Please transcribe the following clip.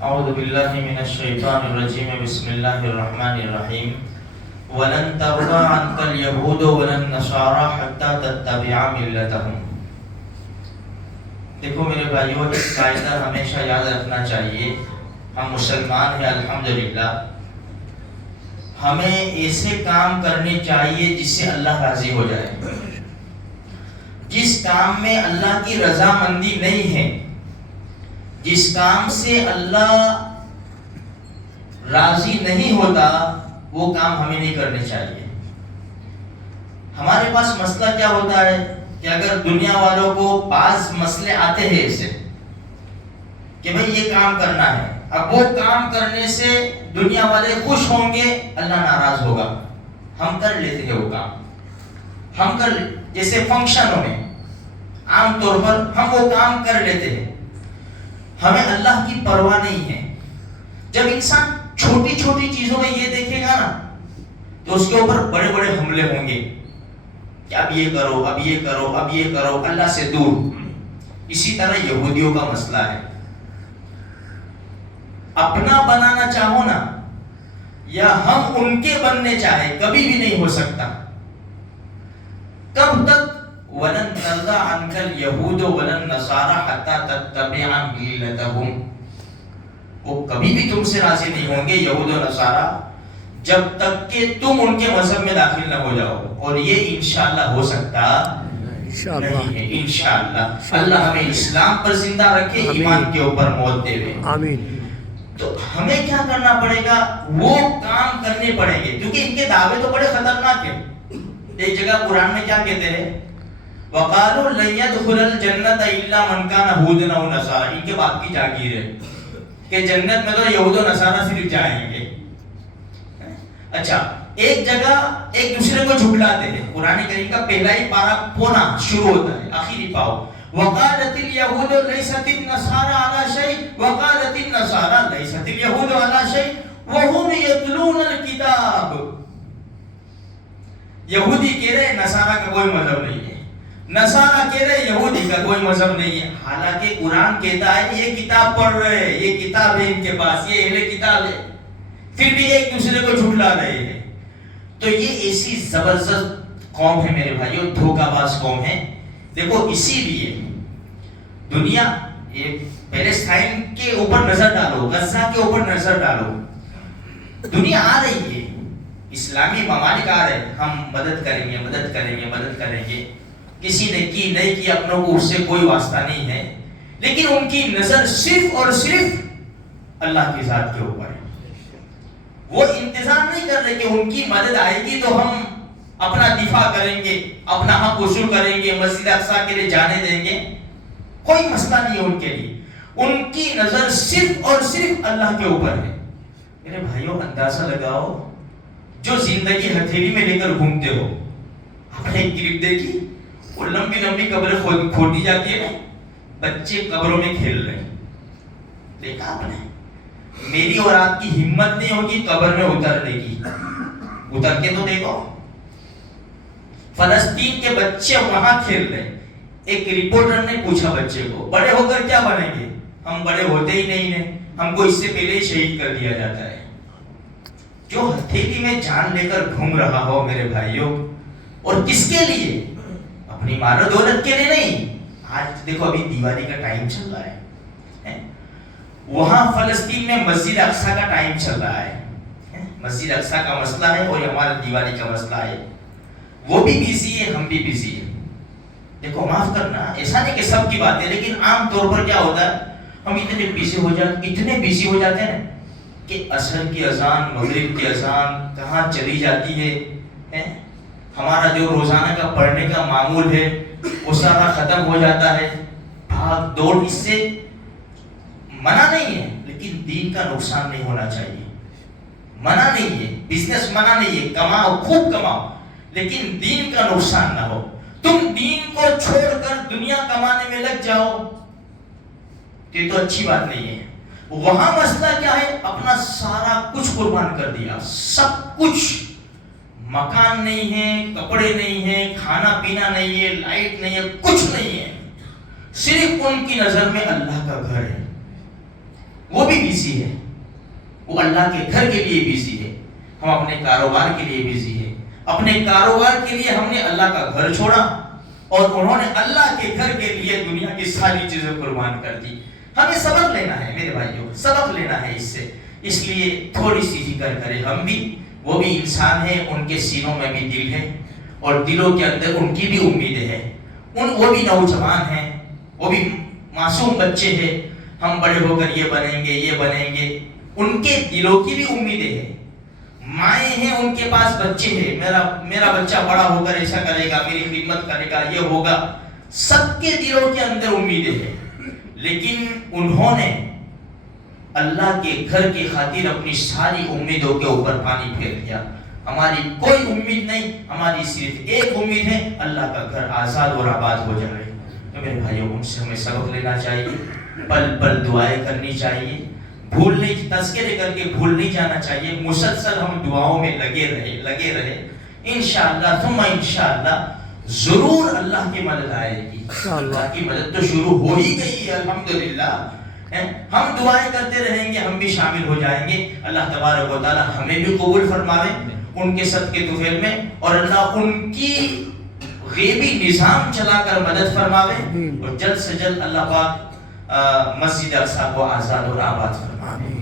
اعوذ باللہ من الشیطان الرجیم بسم اللہ الرحمن الرحیم وَلَن تَرْضَىٰ عَنْكَ الْيَهُودُ وَلَا النَّصَارَىٰ حَتَّىٰ تَتَّبِعَ مِلَّتَهُمْ۔ دیکھو میرے بھائیو، ایک قاعدہ ہمیشہ یاد رکھنا چاہیے، ہم مسلمان ہیں الحمدللہ، ہمیں ایسے کام کرنے چاہیے جس سے اللہ راضی ہو جائے۔ جس کام میں اللہ کی رضامندی نہیں ہے، جس کام سے اللہ راضی نہیں ہوتا، وہ کام ہمیں نہیں کرنے چاہیے۔ ہمارے پاس مسئلہ کیا ہوتا ہے کہ اگر دنیا والوں کو بعض مسئلے آتے ہیں ایسے کہ بھئی یہ کام کرنا ہے، اب وہ کام کرنے سے دنیا والے خوش ہوں گے، اللہ ناراض ہوگا، ہم کر لیتے ہیں وہ کام، جیسے فنکشنوں میں عام طور پر ہم وہ کام کر لیتے ہیں، ہمیں اللہ کی پرواہ نہیں ہے۔ جب انسان چھوٹی چھوٹی چیزوں میں یہ دیکھے گا نا تو اس کے اوپر بڑے بڑے حملے ہوں گے کہ اب یہ کرو، اب یہ کرو، اب یہ کرو، اللہ سے دور۔ اسی طرح یہودیوں کا مسئلہ ہے، اپنا بنانا چاہو نا یا ہم ان کے بننے چاہے، کبھی بھی نہیں ہو سکتا۔ کب تک؟ وَلَن تَرْضَىٰ عَنْكَ الْيَهُودُ وَلَا النَّصَارَىٰ حَتَّىٰ تَتَّبِعَ مِلَّتَهُمْ۔ وہ کبھی بھی تم سے راضی نہیں ہوں گے یہود و نصارہ جب تک کہ تم ان کے مذہب میں داخل نہ ہو جاؤ، اور یہ انشاءاللہ ہو سکتا نہیں ہے۔ انشاءاللہ اللہ ہمیں اسلام پر زندہ رکھے، ایمان کے اوپر موت دے دے، آمین۔ تو ہمیں کیا کرنا پڑے گا؟ وہ کام کرنے پڑیں گے، کیونکہ ان کے دعوے تو بڑے خطرناک ہیں۔ ایک جگہ قرآن میں کیا کہتے ہیں؟ وَقَالُوا لَن يَدْخُلَ الْجَنَّةَ إِلَّا مَنْ كَانَ هُودًا أَوْ نَصَارَىٰ۔ ان کے باپ کی جاگیر ہے کہ جنت میں تو یہود و نصارہ صرف جائیں گے۔ اچھا، ایک جگہ ایک دوسرے کو جھٹلاتے ہیں، قرآن کریم کا پہلا ہی پارہ پونا شروع ہوتا ہے، آخری پاؤ وَقَالَتِ الْيَهُودُ لَيْسَتِ النَّصَارَىٰ عَلَىٰ شَيْءٍ وَقَالَتِ النَّصَارَىٰ لَيْسَتِ الْيَهُودُ عَلَىٰ شَيْءٍ وَهُمْ يَتْلُونَ الْكِتَابَ۔ یہودی کہہ رہے نصارہ کا کوئی مذہب نہیں ہے، نصارہ کہہ رہے یہودی کا کوئی مذہب نہیں ہے، حالانکہ قرآن کہتا ہے یہ کتاب پڑھ رہے ہیں، یہ کتاب ہے ان کے پاس، یہ اہل کتاب ہے، پھر بھی ایک دوسرے کو جھٹلا رہے ہیں۔ تو یہ ایسی زبردست قوم ہے میرے بھائیوں، دھوکہ باز قوم ہے۔ دیکھو اسی لیے دنیا، یہ پیلسٹائن کے اوپر نظر ڈالو، غزہ کے اوپر نظر ڈالو، دنیا آ رہی ہے، اسلامی ممالک آ رہے ہیں، ہم مدد کریں گے، مدد کریں گے، مدد کریں گے، کسی نے کی نہیں کی، اپنوں کو اس سے کوئی واسطہ نہیں ہے، لیکن ان کی نظر صرف اور صرف اللہ کی ذات کے اوپر ہے۔ وہ انتظار نہیں کر رہے کہ ان کی مدد آئے گی تو ہم اپنا دفاع کریں گے، اپنا حق وصول کریں گے، مسجد اقصیٰ کے لیے جانے دیں گے، کوئی مسئلہ نہیں ہے ان کے لیے، ان کی نظر صرف اور صرف اللہ کے اوپر ہے۔ میرے بھائیوں اندازہ لگاؤ، جو زندگی ہتھیلی میں لے کر گھومتے ہو، آپ نے ایک کلپ دیکھی، وہ لمبی لمبی قبریں کھودی جاتی ہے نا، بچے قبروں میں کھیل رہے ہیں، دیکھا آپ نے؟ میری اور آپ کی ہمت نہیں ہوگی قبر میں اترنے کی، اتر کے تو دیکھو، فلسطین کے بچے وہاں کھیل رہے ہیں۔ ایک رپورٹر نے پوچھا بچے کو، بڑے ہو کر کیا بنیں گے؟ ہم بڑے ہوتے ہی نہیں ہیں، ہم کو اس سے پہلے ہی شہید کر دیا جاتا ہے۔ جو ہتھیلی میں جان لے کر گھوم رہا ہو میرے بھائیوں، اور کس کے لیے؟ اپنی مال و دولت کے لیے نہیں۔ آج دیکھو ابھی دیوالی کا ٹائم چل رہا ہے، وہاں فلسطین میں مسجد اقصیٰ کا ٹائم چل رہا ہے، مسجد اقصیٰ کا مسئلہ ہے اور ہمارا دیوالی کا مسئلہ ہے، وہ بھی بیزی ہے، ہم بھی بیزی ہیں۔ دیکھو معاف کرنا، ایسا نہیں کہ سب کی بات ہے، لیکن عام طور پر کیا ہوتا ہے، ہم اتنے بیزی ہو جاتے ہیں کہ عصر کی اذان، مغرب کی اذان کہاں چلی جاتی ہے، ہمارا جو روزانہ کا پڑھنے کا معمول ہے وہ سارا ختم ہو جاتا ہے، بھاگ دوڑ۔ اس سے منع نہیں ہے، لیکن دین کا نقصان نہیں ہونا چاہیے، منع نہیں ہے، بزنس منع نہیں ہے، کماؤ، خوب کماؤ، لیکن دین کا نقصان نہ ہو۔ تم دین کو چھوڑ کر دنیا کمانے میں لگ جاؤ یہ تو اچھی بات نہیں ہے۔ وہاں مسئلہ کیا ہے؟ اپنا سارا کچھ قربان کر دیا، سب کچھ، مکان نہیں ہے، کپڑے نہیں ہیں، کھانا پینا نہیں ہے، لائٹ نہیں ہے، کچھ نہیں ہے، صرف ان کی نظر میں اللہ کا گھر ہے۔ وہ بھی بیزی ہے، وہ اللہ کے گھر کے لیے بیزی ہے، ہم اپنے کاروبار کے لیے بیزی ہے، اپنے کاروبار کے لیے ہم نے اللہ کا گھر چھوڑا اور انہوں نے اللہ کے گھر کے لیے دنیا کی ساری چیزیں قربان کر دی۔ ہمیں سبق لینا ہے میرے بھائیوں، سبق لینا ہے اس سے، اس لیے تھوڑی سی ذکر کریں ہم بھی، وہ بھی انسان ہیں، ان کے سینوں میں بھی دل ہے اور دلوں کے اندر ان کی بھی امیدیں ہیں، وہ بھی نوجوان ہیں، وہ بھی معصوم بچے ہیں، ہم بڑے ہو کر یہ بنیں گے یہ بنیں گے، ان کے دلوں کی بھی امیدیں ہیں، مائیں ہیں ان کے پاس بچے ہیں، میرا بچہ بڑا ہو کر ایسا کرے گا، میری خدمت کرے گا، یہ ہوگا، سب کے دلوں کے اندر امیدیں ہیں، لیکن انہوں نے اللہ کے گھر کی خاطر اپنی ساری امیدوں کے اوپر پانی پھیر دیا۔ ہماری کوئی امید نہیں، ہماری صرف ایک امید ہے، اللہ کا گھر آزاد اور آباد ہو جائے۔ تو میرے بھائیوں، ان سے ہمیں سبق لینا چاہیے، پل پل دعائیں کرنی چاہیے، بھول نہیں، تذکرے کر کے بھول نہیں جانا چاہیے، مسلسل ہم دعاؤں میں لگے رہے، انشاءاللہ ثم انشاءاللہ ضرور اللہ کی مدد آئے گی۔ اللہ کی مدد تو شروع ہو ہی گئی ہے الحمدللہ، ہم دعائیں کرتے رہیں گے، ہم بھی شامل ہو جائیں گے۔ اللہ تبارک و تعالی ہمیں بھی قبول فرماوے ان کے صدقے طفیل میں، اور اللہ ان کی غیبی نظام چلا کر مدد فرماوے، اور جلد سے جلد اللہ پاک مسجد اقصی کو آزاد اور آباد فرماوے۔